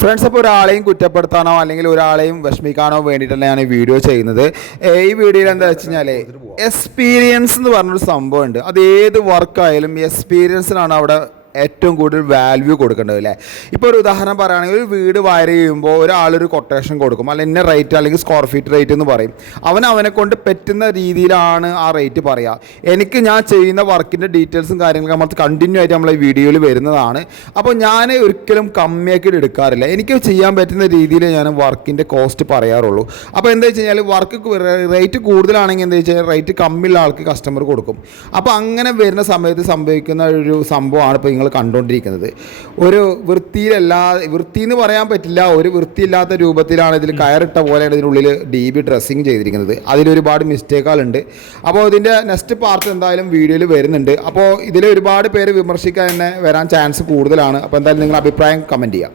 Friends, അപ്പോൾ ഒരാളെയും കുറ്റപ്പെടുത്താനോ അല്ലെങ്കിൽ ഒരാളെയും വിഷമിക്കാനോ വേണ്ടിയിട്ടല്ല ഞാൻ ഈ വീഡിയോ ചെയ്യുന്നത്. ഈ വീഡിയോയിൽ എന്താ വെച്ച് കഴിഞ്ഞാൽ എക്സ്പീരിയൻസ് എന്ന് പറഞ്ഞൊരു സംഭവമുണ്ട്. അത് ഏത് വർക്കായാലും എക്സ്പീരിയൻസിനാണ് അവിടെ ഏറ്റവും കൂടുതൽ വാല്യൂ കൊടുക്കേണ്ടത് അല്ലേ. ഇപ്പോൾ ഒരു ഉദാഹരണം പറയുകയാണെങ്കിൽ ഒരു വീട് വയർ ചെയ്യുമ്പോൾ ഒരാളൊരു കൊട്ടേഷൻ കൊടുക്കും, അല്ലെങ്കിൽ ഇന്ന റേറ്റ് അല്ലെങ്കിൽ സ്ക്വയർ ഫീറ്റ് റേറ്റ് എന്ന് പറയും. അവനെ കൊണ്ട് പറ്റുന്ന രീതിയിലാണ് ആ റേറ്റ് പറയുക. ഞാൻ ചെയ്യുന്ന വർക്കിൻ്റെ ഡീറ്റെയിൽസും കാര്യങ്ങളൊക്കെ നമ്മൾ കണ്ടിന്യൂ ആയിട്ട് നമ്മൾ ഈ വീഡിയോയിൽ വരുന്നതാണ്. അപ്പോൾ ഞാൻ ഒരിക്കലും കമ്മിയാക്കിയിട്ട് എടുക്കാറില്ല. എനിക്ക് ചെയ്യാൻ പറ്റുന്ന രീതിയിൽ ഞാൻ വർക്കിൻ്റെ കോസ്റ്റ് പറയാറുള്ളൂ. അപ്പോൾ എന്താ വെച്ച് കഴിഞ്ഞാൽ വർക്ക് റേറ്റ് കൂടുതലാണെങ്കിൽ എന്താ വെച്ച് കഴിഞ്ഞാൽ റേറ്റ് കമ്മിയുള്ള ആൾക്ക് കസ്റ്റമർ കൊടുക്കും. അപ്പോൾ അങ്ങനെ വരുന്ന സമയത്ത് സംഭവിക്കുന്ന ഒരു സംഭവമാണ് ഇപ്പോൾ നിങ്ങൾ കണ്ടുകൊണ്ടിരിക്കുന്നത്. ഒരു വൃത്തി എന്ന് പറയാൻ പറ്റില്ല, ഒരു വൃത്തിയില്ലാത്ത രൂപത്തിലാണ് ഇതിൽ കയറിട്ട പോലെയാണ് ഇതിനുള്ളിൽ DB ഡ്രസ്സിങ് ചെയ്തിരിക്കുന്നത്. അതിലൊരുപാട് മിസ്റ്റേക്കുകളുണ്ട്. അപ്പോൾ ഇതിൻ്റെ നെക്സ്റ്റ് പാർട്ട് എന്തായാലും വീഡിയോയിൽ വരുന്നുണ്ട്. അപ്പോൾ ഇതിൽ ഒരുപാട് പേര് വിമർശിക്കാൻ തന്നെ വരാൻ ചാൻസ് കൂടുതലാണ്. അപ്പോൾ എന്തായാലും നിങ്ങൾ അഭിപ്രായം കമൻറ്റ് ചെയ്യാം.